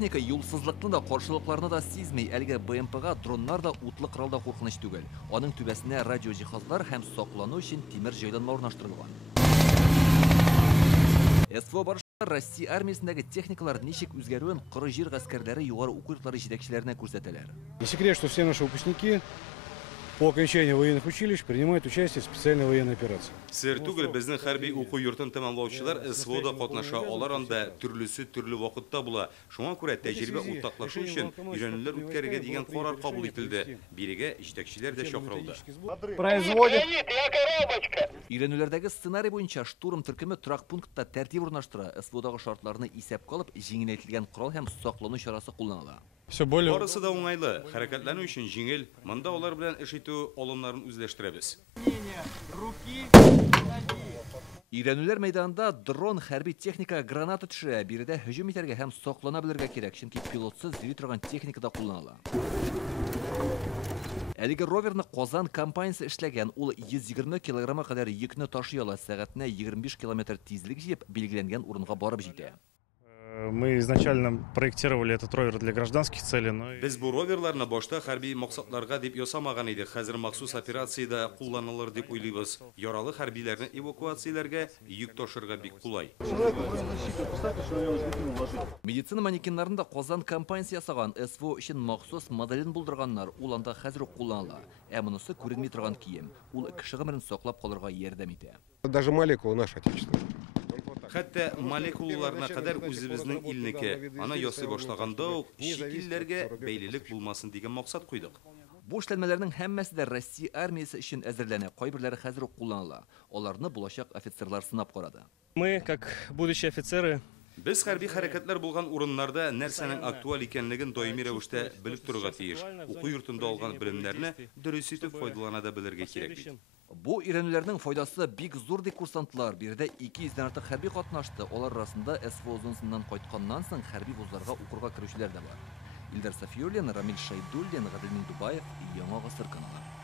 техника юлсызлыкны да, каршылыкларны да сизмей, әлеге БМПга дроннар да, утлы кыралда куркыныч түгел. Аның түбәсенә радио җиһазлар һәм саклану өчен тимер җайланма урнаштырылган. СВО барышында Россия армиясендәге техникалар ничек үзгәрүен коры җир гаскәрләре югары уку йортлары җитәкчеләренә күрсәтәләр. Не секрет, что все наши выпускники по окончании военных училищ принимают участие в специальной военной операции. Сер түгел безнең хәрби уку йортын тәмамлаучылар СВОда катнаша алар анда төрлесе төрле вакытта була. Шуңа күрә тәҗрибә уртаклашу өчен өйрәнүләр үткәрергә дигән карар кабул ителде. Бирегә җитәкчеләр дә чакырылды. Өйрәнүләрдәге сценарий буенча штурм төркеме торак пунктта тәртип урнаштыра, СВОдагы шартларны исәпкә алып, җиңеләйтелгән корал һәм саклану чарасы кулланыла. Барысы да уңайлы, хәрәкәтләнү өчен җиңел, монда алар белән эш итү алымнарын үзләштерәбез. Өйрәнүләр мәйданында дрон хәрби техника граната төшерә, биредә һөҗүм итәргә һәм саклана белергә кирәк, чөнки пилотсыз йөри торган техника да кулланыла. Әлеге роверны Казан компаниясе эшләгән, ул 120 килограмма кадәр йөкне ташый ала, сәгатенә 25 км тизлек җыеп, билгеләнгән урынга барып җитә. Мы изначально проектировали этот ровер для гражданских целей, но... Без бу роверларны башта хәрби максатларга дип ясамаган идек. Хәзер махсус операциядә кулланылыр дип уйлыйбыз. Яралы хәрбиләрне эвакуацияләргә, йөк ташырга бик кулай. Медицина манекеннарында Казан компаниясе ясаган СВО өчен махсус моделен булдырганнар, ул анда хәзер үк кулланыла. Ә монысы күренми торган кием. Ул кеше гомерен саклап калырга ярдәм итә. Даже молекула наша отечественная. Хәтта молекулаларына кадәр үзебезнең илнеке. Ана ясый башлаганда ук чит илләргә бәйлелек булмасын дигән максат куйдык. Бу эшләнмәләрнең һәммәсе дә Россия армиясе өчен әзерләнә, кайберләре хәзер үк кулланыла. Аларны булачак офицерлар сынап карады. Мы, как будущие офицеры, Без хәрби хәрәкәтләр булган урыннарда нәрсәнең актуаль икәнлеген даими рәвештә белеп торырга тиеш. Уку йортында алган белемнәрне дөрес итеп файдалана да белергә кирәк бит. Бу өйрәнүләрнең файдасы бик зур ди курсантлар. Биредә 200-дән артык хәрби катнашты. Алар арасында СВО зонасыннан кайтканнан соң хәрби вузларга укырга керүчеләр дә бар. Илдар Сафиуллин, Рамил Шайдуллин, Гаделмин Дубаев, Яңа гасыр каналы.